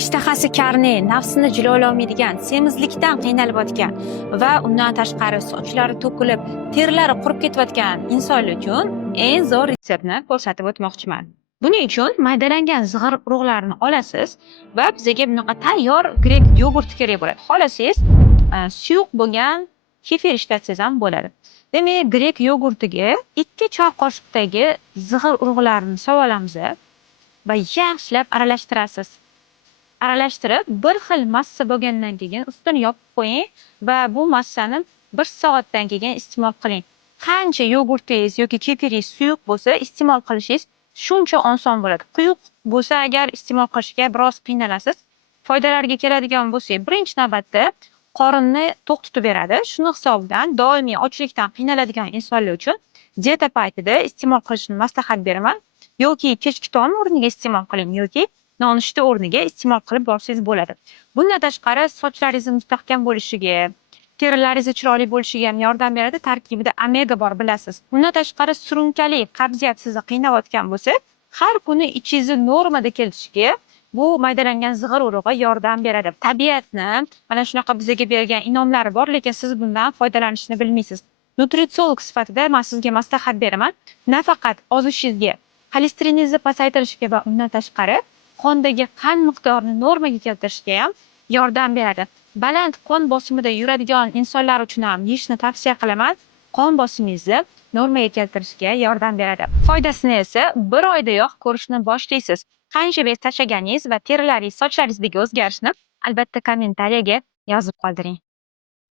ishtahasi karni, nafsini jilololmaydigan, semizlikdan qiynalib yotgan va undan tashqari sochlari to'kilib, terlari qurib ketayotgan insonlar uchun eng zo'r retseptni ko'rsatib o'tmoqchiman. Buning uchun maydalangan zig'ir urug'larini olasiz va bizga bunaqa tayyor grek yogurti kerak bo'ladi. Xolasangiz, suyuq bo'lgan kefir ishlatsangiz ham bo'ladi. Demak, grek yogurtiga 2 choy qoshiqdagi zig'ir urug'larini solamiz va yaxshilab aralashtirasiz. Aralashtirib, bir xil massa bo'lgandan keyin ustini yopib qo'ying va bu massani 1 soatdan keyin iste'mol qiling. Qancha yogurtingiz yoki kefiringiz suyuq bo'lsa, iste'mol qilishingiz shuncha oson bo'ladi. Quyuq bo'lsa agar iste'mol qilishga biroz qiynalasiz. Foydalariga keladigan bo'lsak, birinchi navbatda qorinni to'q tutib beradi. Shuni hisobidan doimiy ochlikdan qiynaladigan insonlar uchun dieta paytida iste'mol qilishni maslahat beraman. Yoki kechki taom o'rniga iste'mol qiling yoki nonushta o'rniga iste'mol qilib borsangiz bo'ladi. Bundan tashqari sochlaringiz mustahkam bo'lishiga, terilaringiz chiroyli bo'lishiga ham yordam beradi. Tarkibida omega bor, bilasiz. Bundan tashqari surunkali qabziyat sizni qiynayotgan bo'lsa, har kuni ichingizni normada kelishiga bu maydalangan zig'ir urug'i yordam beradi. Tabiatni mana shunaqa bizga bergan inomlari bor, lekin siz bundan foydalanishni bilmaysiz. Nutritsiolog sifatida men sizga maslahat beraman. Nafaqat ozishingizga, xolesteriningizni pasaytirishga va undan tashqari qondagi qon miqdorini normaga keltirishga ham yordam beradi. Baland qon bosimida yuradigan insonlar uchun ham yeyishni tavsiya qilaman. Qon bosimingizni normaga keltirishga yordam beradi. Foydasini esa 1 oydayoq ko'rishni boshlaysiz. Qancha bez tashlaganingiz va terilaringiz, sochlaringizdagi o'zgarishni albatta kommentariyaga yozib qoldiring.